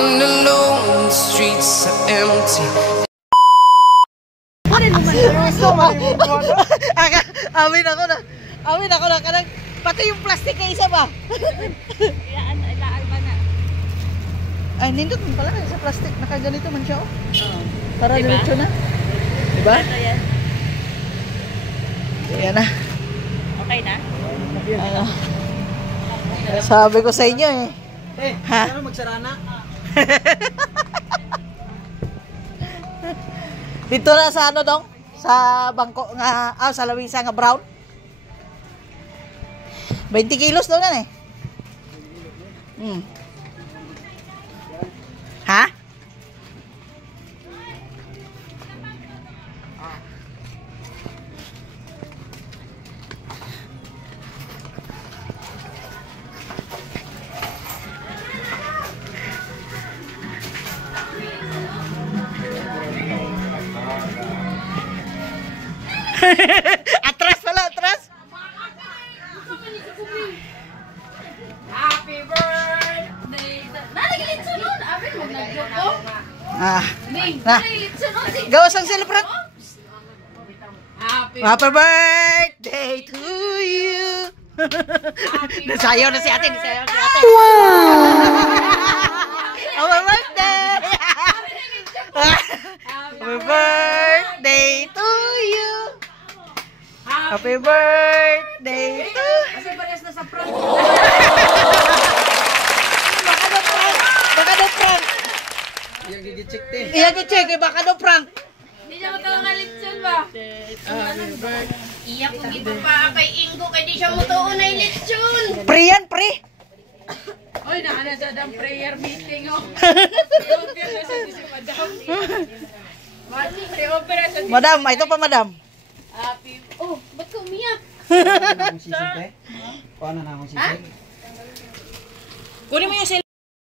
Walking alone, the streets are empty. Amin ako na kanang pati yung plastic na isa ba? Ilaan ba na? Ay, nindot man pala sa plastic. Nakaganito man siya, oh. Para diretso na. Diba? Ito yan. Yan na. Okay na? Ano? Sabi ko sa inyo eh. Ha? Ano magsarana? Dito na sa ano dong? Sa bangko nga, sa lawisa nga brown. 20 kilos daw yan eh. Ha? Atras pala, atras. Happy birthday! Nalagalit sunod! Abin mo nag-joke ko? Gawas ang celebrate. Happy birthday to you. Nasayaw na si ate, nasayaw na si ate. Wow! Happy birthday! Happy birthday to you. Happy birthday to you. Kasi parehas na sa front. Baka daw prank. Yang gigicheck din. Iya gi-check, baka daw prank. Hindi niya matawagalit yun ba? Iyak ko dito pa kay Ingo kay di siya mutuon na eleksyon. Pre yan, pre. Oy, naana sa dang prayer meeting oh. Pre-opera na sa si Madam. Mati, pre-opera sa Madam, ito pa madam. Happy. Oh, ba't ka umiyak? Sisig eh. Paano na akong sisig? Kunin mo yung cell.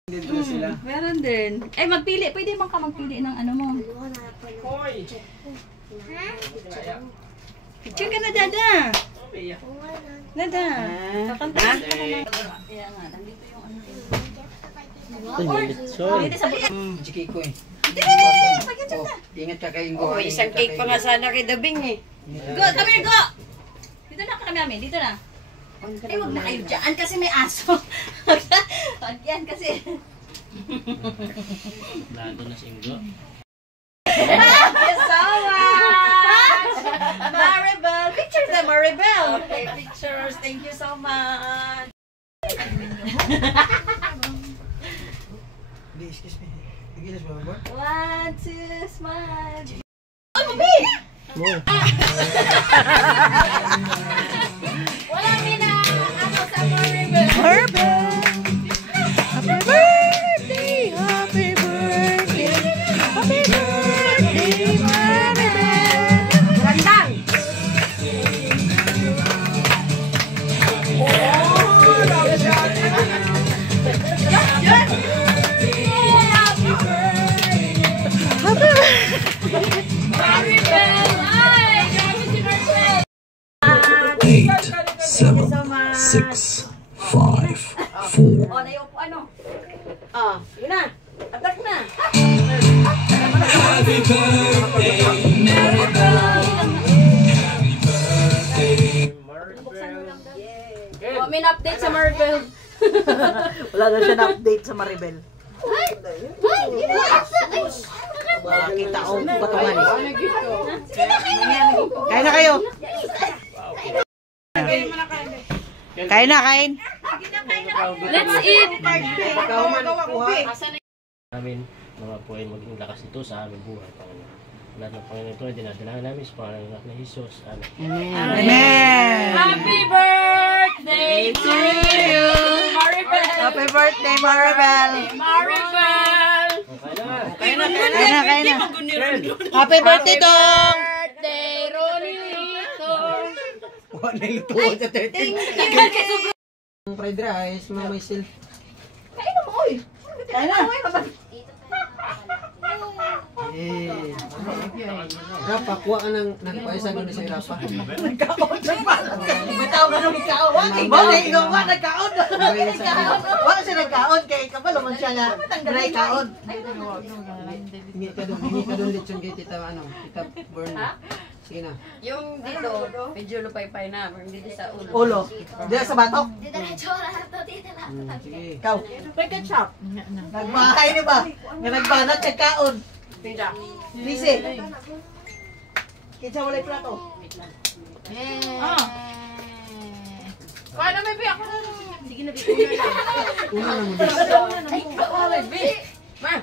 Dito na sila. Meron din. Eh, magpili. Pwede man ka magpili ng ano mo. Picture ka na, Dada. Dada. Kakanta ka na. Kaya nga, nandito yung ano. Dito sa buka. Chiki ko eh. Ingat ka kay Ingo. Isang cake pa nga sana kay Dabing eh. Go, come here, go! Dito na kami namin, dito na. Eh, wag na kayo dyan kasi may aso. Wag yan kasi. Lado na si Ingo. Thank you so much! Maribel! Pictures na Maribel! Okay, pictures. Thank you so much! Excuse me. Gigilas ba ba? 1, 2, smile! Wala mina! Ano sa Maribel? Maribel! Happy birthday! Happy birthday! Happy birthday, Maribel! Randang! Maribel! Ay! Grabe si Maribel! 8, 7, 6, 5, 4. O, naiupo ano? Yun na. Attack na. Happy birthday, Maribel. O, may na-update sa Maribel. Wala na siya na-update sa Maribel. Ay! Makakita ko patungan eh. Kain na kayo. Kain na, kain. Let's eat! Namin, mga po ay maging lakas ito sa aming buhay. Lahat ng Panginoon ito ay dinadalahan namin sa pangalan ng Jesus. Amen. Amen. Happy birthday to you! Maribel! Happy birthday, Maribel. Maribel! Kain na, kain na. Happy birthday, Dong. Birthday, Ronito! Wala yung tuwa sa 13. Fried rice, mga may silk. Kain na mo, oy! Kain na. Eh. Rapa, kuha ka ng paisan ko na sa Rapa. Nagkaon na ba? Bitaw ka nung ikaw. Wala, ikaw ba nagkaon? Wala siya nagkaon. Kaya kabalo man siya nga. Gray kaon. Hingi ka doon lechon kay Tita, Tita Bernie. Sige na. Yung dito, medyo lupay-pay na. Dito sa ulo. Ulo. Diyan sa batok. Sige. Ikaw. May ketchup. Nagbahay ni ba? Nga nagbanat kay kaon. Lisi. Kitsa wala plato. Paano may biyak? Sige na, dito na lang. Una na mo din. Ay, wala, bi. Ma,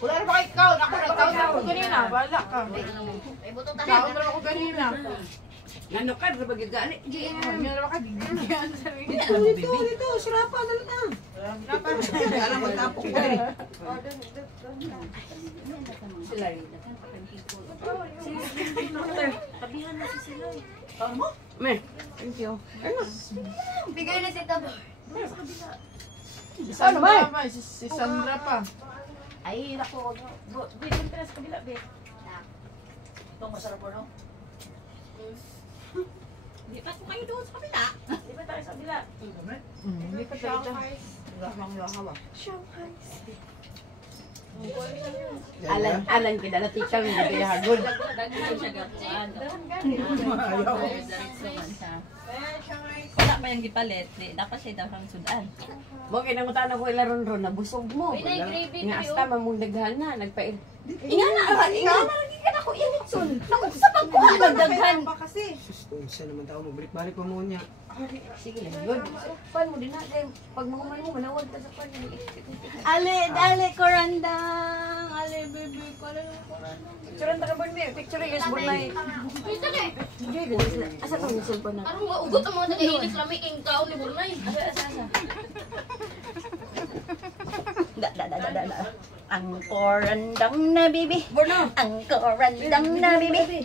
Wala na ba kay kaon? Ako nagkaon ako kanina. Wala ka. Kaon na ako kanina. ano ka, rabagagani? Dito, sirapa na lang. Alam mo, tapok ko rin. Sila rin. Tabihan na si sila. Me, thank you. Bigay na si Tabo. Ano ba? Si Sandra pa. Ay, nako. Pwede ka sa kabila, be. Ito masarap po, no? Di pa kayo doon sa kabila. Di ba tayo sa kabila? Hindi pa siya ito. Alan kita na tikang hindi hagod. Wala pa yung gipalit, dapat siya daw kang sudan. Mo kinangutan ako ilaron ron na busog mo. Nga hasta mamong daghan na nagpail. Ingana lagi ka na ko initson. Naku sa pagkuha daghan. Unsa naman tao, magbalik-balik pa mo niya. Sige lang yun. Pan mo din na kay pag mahuman mo manawag ka sa pan. Ale, korandang. Ale, baby, korandang. Picturean ta ka ba mi? Picture is bunay. Ito na eh. Asa tong cellphone na? Parang ugot ang mga nag-iinis lami king kaon ni Burnay. Asa. Da. Ang korandang na bibi. Ang korandang na bibi.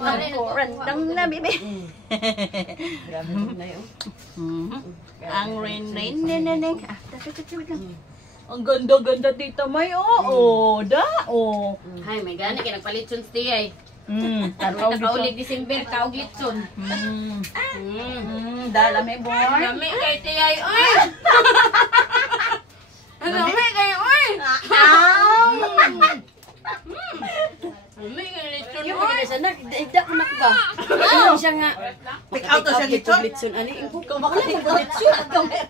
Ang korandang na bibi. Ang rain neneng. Ang ganda dito may Hay, may gani kay nagpalit sun stay ay. Tanaw Nakaulig December kaog litson. Dala may boy. Lami kay tiyay oy. Lami kay oy. Lami kay litson Yung oy. mga sana, igda ko na ba? Ano siya nga? Pick out na siya dito. Litson, ano yung kumakalit ko litson at kamera.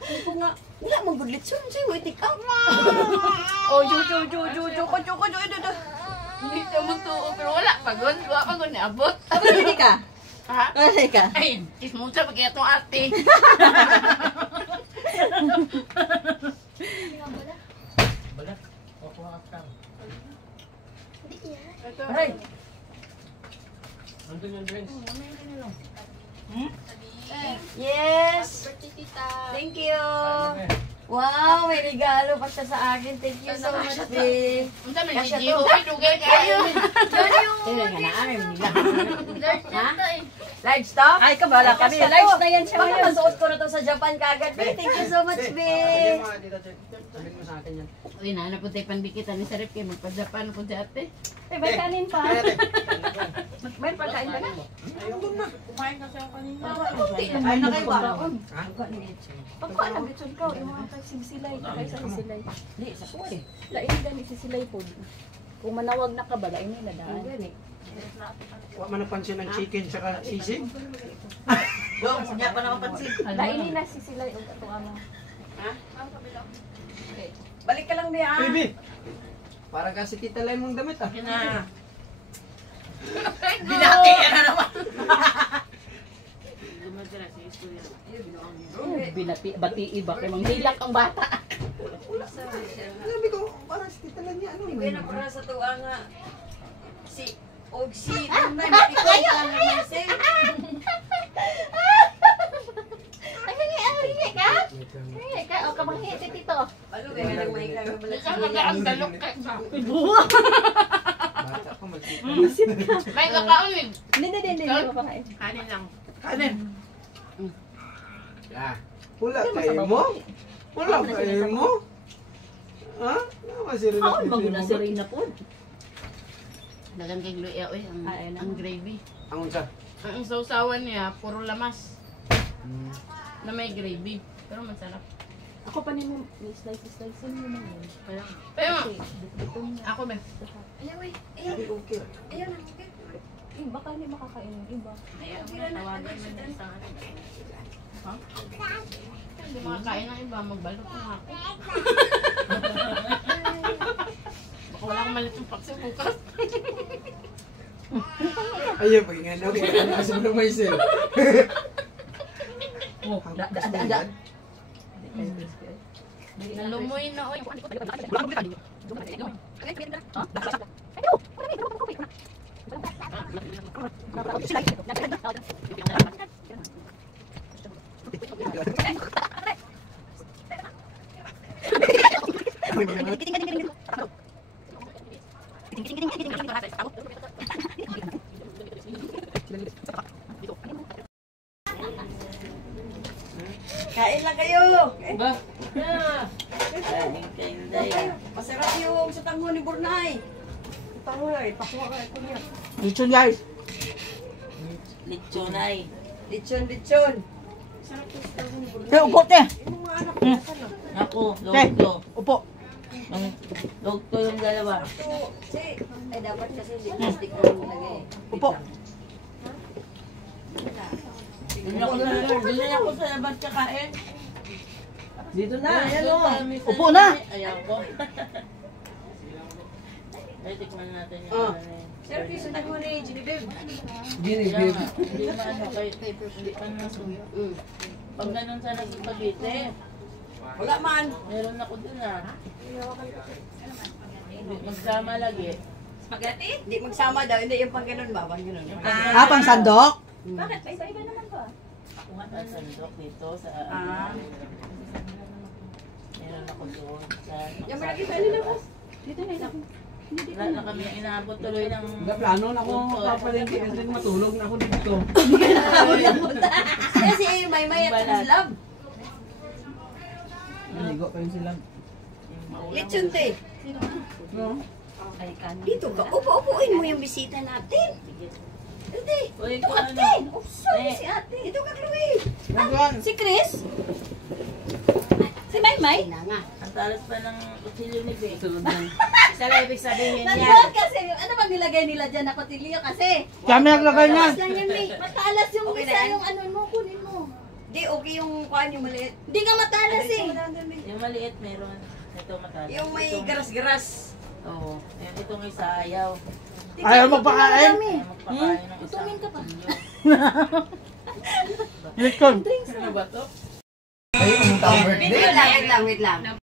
Ano ko nga, wala mong good litson, sa'yo mo itik out. Oh, Joko, ito. Hindi ka mo to, pero wala pagod, wala pagod ni abot. Hindi ka? Ha? Hindi ka? Ay, ismusa pag itong ate. Aray. Andun yung drinks. Yes! Thank you! Wow, may regalo pa siya sa akin. Thank you so much, babe. Unsa man Kasya si to. Jiho, ay dugay kayo. Tingnan nga na, arm nila. Large na to eh. Large stop? Ay, kabala kami. Kasya to. Large na yan siya ngayon. Baka masuot ko na to sa Japan kagad, babe. Thank you so much, babe. Sabihin mo sa akin yan. Uy, nahanap po tayo panbikitan ni Sarip kayo. Magpa-Japan po si ate. Eh, may kanin pa. May pagkain ka na. Ay, na kayo ba? Pagkuha na, bitsun ko. Yung mga kagsisilay. Kaysa sisilay. Di, sa kuwi. Lain gani sisilay po. Kung manawag na ka ba, lain nila daan. Huwag man napansin ng chicken tsaka sisig. Dong, niya pa naman pansin. Lain nila sisilay. O kato ano. Ha? Okay. Balik ka lang, Bea. Baby! Parang kasi kita lang mong damit ah. Binati ka na naman. Binati, batii ba? Kaya manghilak ang bata. Sabi ko, parang si tita lang niya. Ano Hindi yun? na para sa tuwa nga. Si Ogsi, doon na ikaw ka naman siya. Ay, ka? Ay, ka? O, kamanghi, tito. Ano kaya nang may kagabalat Ikaw nag-aandalok ka. Bata ko magkita. May kakaon eh. Hindi, mapakain. Kanin lang. Kanin. Wala kayo mo? Wala kayo mo? Ha? Naman si Rina. Ako maguna si Rina po. Dagang kay Luya, ang gravy. Ang unsa? Ang sausawan niya, puro lamas. Na may gravy. Pero masarap. Ako pa nimo slice mo man yun. Pero, ako ba? Okay. Baka hindi makakain yung iba. Tawagan mo na isang ano. Ha? Hindi makakain ng iba, magbalot na ako. Baka wala akong malit yung paksi bukas. Ayaw, paginggan ako. Ano kasi mo ng Marcel? Ada. Nalumoy na, oy. Kain lang kayo. Ba? Masarap yung sa tango ni Burnay. Tangoy, pakuha ka ko niya. Lechon guys. Lechonay. Lechon. Kaya upo te. Yung mga anak ko nasa na. Ako, Te, logto. upo. Logto yung dalawa. Ay, dapat kasi plastic ko nilagay. Upo. Doon na ako sa labas kakain. Dito na, Doon ayan o. tayo may Upo sarili. na. Ayaw ko. Ay, tikman natin yung Ah. ano yun. Sir, yung sa tango ni Genevieve. Ginibib. Hindi maano kayo. Hindi pa nasuyo. Pag ganun sa nagpagite, Wala man. meron ako dun ah. Magsama lagi. Spaghetti? Hindi magsama daw. Hindi yung pang ganun ba? Pang ganun. Ah, pang sandok. Bakit? Iba-iba naman ba? Ako nga sa sandok dito sa meron ako doon sa Yung malaki pa nila boss. Dito na yun. wala na kami inaabot tuloy ng Plano na ako kapalengke kasi matulog na ako dito. Kasi may at sa lab. Naligo pa yun sila. Lechon te. Dito ka. Upo-upuin mo yung bisita natin. Hindi. Uy, Ito kung ka, ano. Ten. Oh, sorry Eh. si ate. Ito ka, Chloe. Nagwan. Si Chris? Si Maymay? Ang talas pa ng kutsilyo ni Vic. Isa lang ibig sabihin niya. Kasi, ano bang nilagay nila dyan na kotilyo kasi? Kami naglagay niya. Matalas lang yan, May. Matalas yung isa, yung ano mo, kunin mo. Di, okay yung kuhan yung maliit. Di nga matalas eh. Yung maliit meron. Ito matalas. Yung may Itong- garas-garas. Oo. Yung itong isa ayaw. Ayaw magpakain. Ayaw magpakain ng isang Utungin ka pa. kutsilyo. Lechon. Ano ba to? Ay, ang tawag birthday. Wait lang.